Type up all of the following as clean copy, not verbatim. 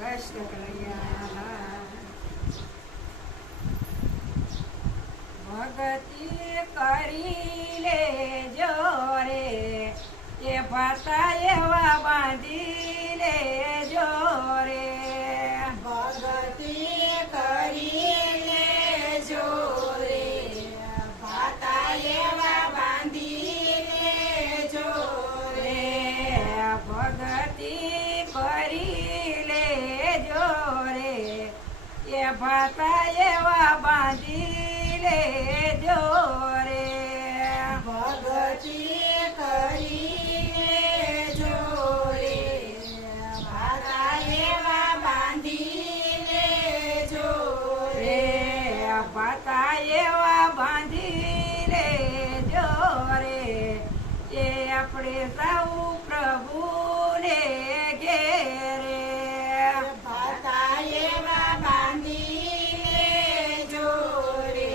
કૃષ્ણ કનૈયા ભગતિ કરી લેજો રે એ ભાતા એવા બાંધી લેજો રે ભગતિ કરી લેજો રે ભાતા એવા બાંધી લેજો રે ભગતિ કરી લેજો રે એ ભાતા એવા બાંધી લેજો રે ભગતિ કરી લેજો રે ભાતા એવા બાંધી લેજો રે ભાતા એવા બાંધી લેજો રે એ આપણે સૌ પ્રભુને ઘેરે ભાતા એવા બાંધી લેજો રે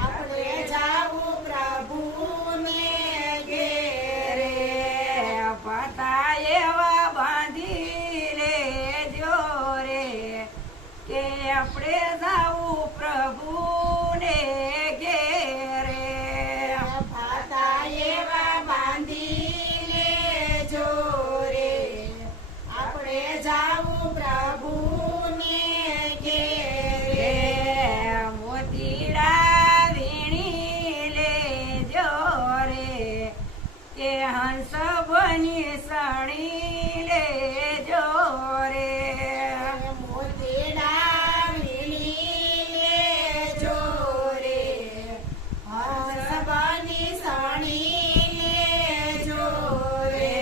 આપણે જાવું પ્રભુને ઘેરે ભાતા એવા બાંધી લેજો રે કે આપણે જાવું પ્રભુને ઘેરે ભાતા એવા બાંધી લેજો રે આપણે જાવું પ્રભુને ઘેરે મોતીડા વીણી લેજો રે કે હંસ બની સણી લેજો રે મોતીડા વીણી લેજો રે હંસ બની સણી લેજો રે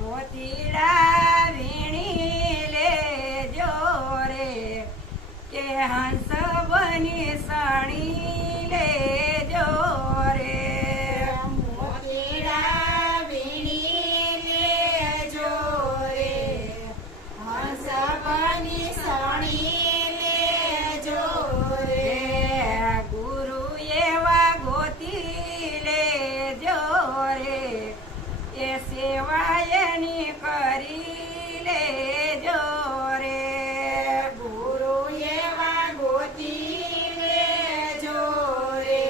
મોતીડા વીણી લેજો રે કે હંસ બની સણી લેજો રે મોતીડા વીણી લેજો રે હંસ બની સણી લેજો રે ગુરુ એવા ગોતી લેજો રે એ સેવાયની કરી લેજો રે ગુરુ એવા ગોતી લેજો રે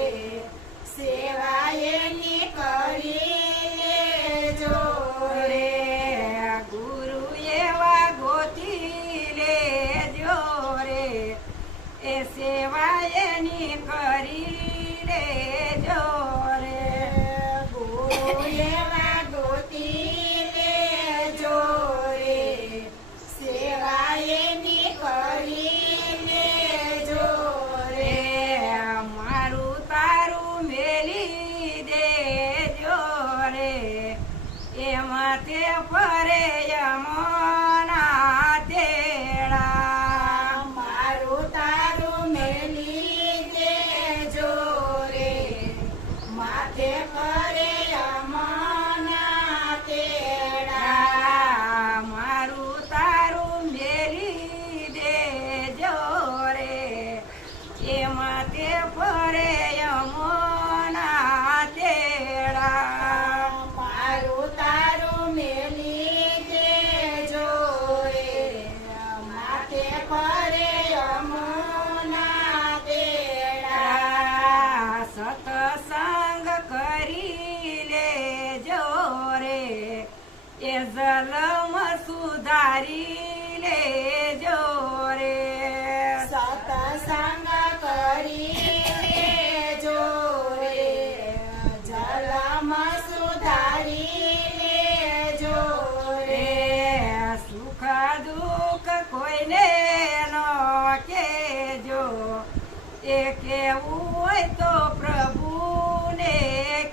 સેવા એની કરી લેજો રે ગુરુ એવા ગોતી લેજો રે એ સેવાયની કરી લેજો રે ગુરુ એવા ગોતી લેજો રે સેવા એની કરી લેજો રે મારું તારું મેલી દેજો રે એમાં તે ફરે યમોના તેડા મારું તારું મેલી દેજો રે માથે કરે અમના તેડા મારું તારું મેલી દેજો રે એમાં તે ફરે યમોના તેડા મારું તારું મેલી દેજો રે માથે કરે અમના તેડા સતસંગ કરી લેજો રે એ જલમ સુધારી લેજો રે સતસંગ કરી લેજો રે જલમ સુધારી લેજો રે સુખ દુઃખ કોઈને નો કેજો એ કેવું હોય તો પ્રભુને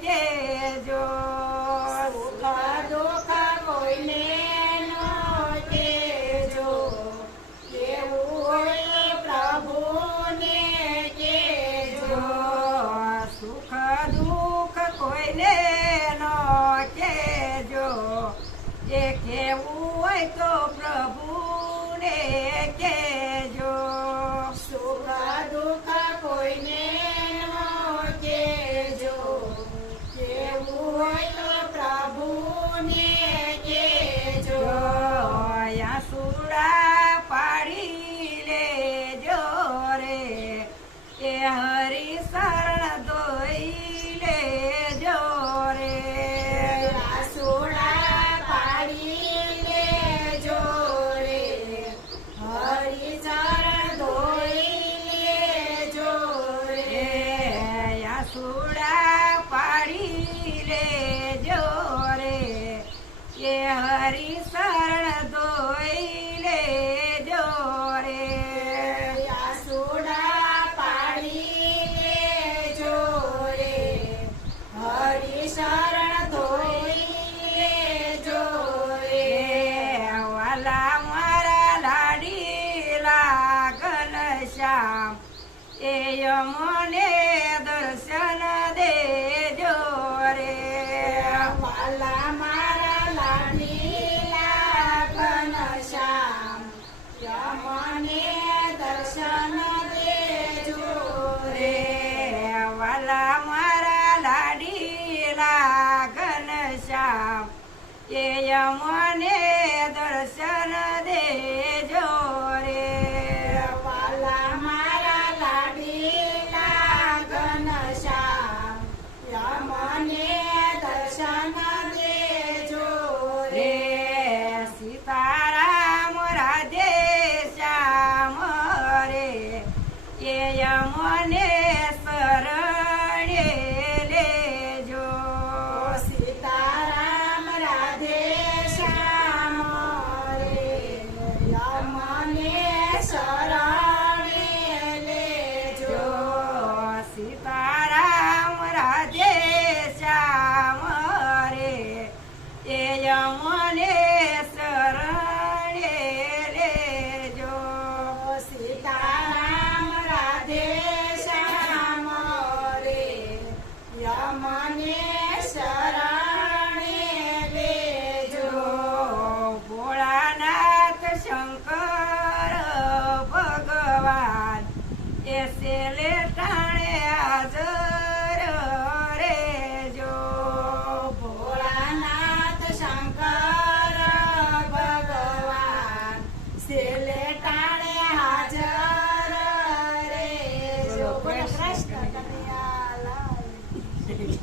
કેજો સુખ દુઃખ કોઈને નો કેજો કેવું હોય પ્રભુને કેજો સુખ દુઃખ કોઈને નો કેજો એ કેવું હોય તો પ્રભુને કેજો સુખ દુઃખ કોઈને નો કેજો કેવું હોય તો પ્રભુને કેજો સુડા વાલા મારા લાડીલા ઘનશ્યામ એ મને દર્શન દેજો રે વાલા મારા લાડીલા ઘનશ્યામ મને દર્શન દેજો રે વાલા મારા લાડીલા ઘનશ્યામ એ મને દર્શન દેજો રે વાલા મારા લાડીલા ઘનશ્યામ મને દર્શન દેજો રે સીતારામ રાધે શ્યામ રે એ મને શરણે લેજો સીતારામ રાધે શ્યામ રે મને શરણે લેજો જો સીતારામ રાધે શ્યામ રે એ મને શરણે લેજો સીતારામ રાધે શ્યામ રે મને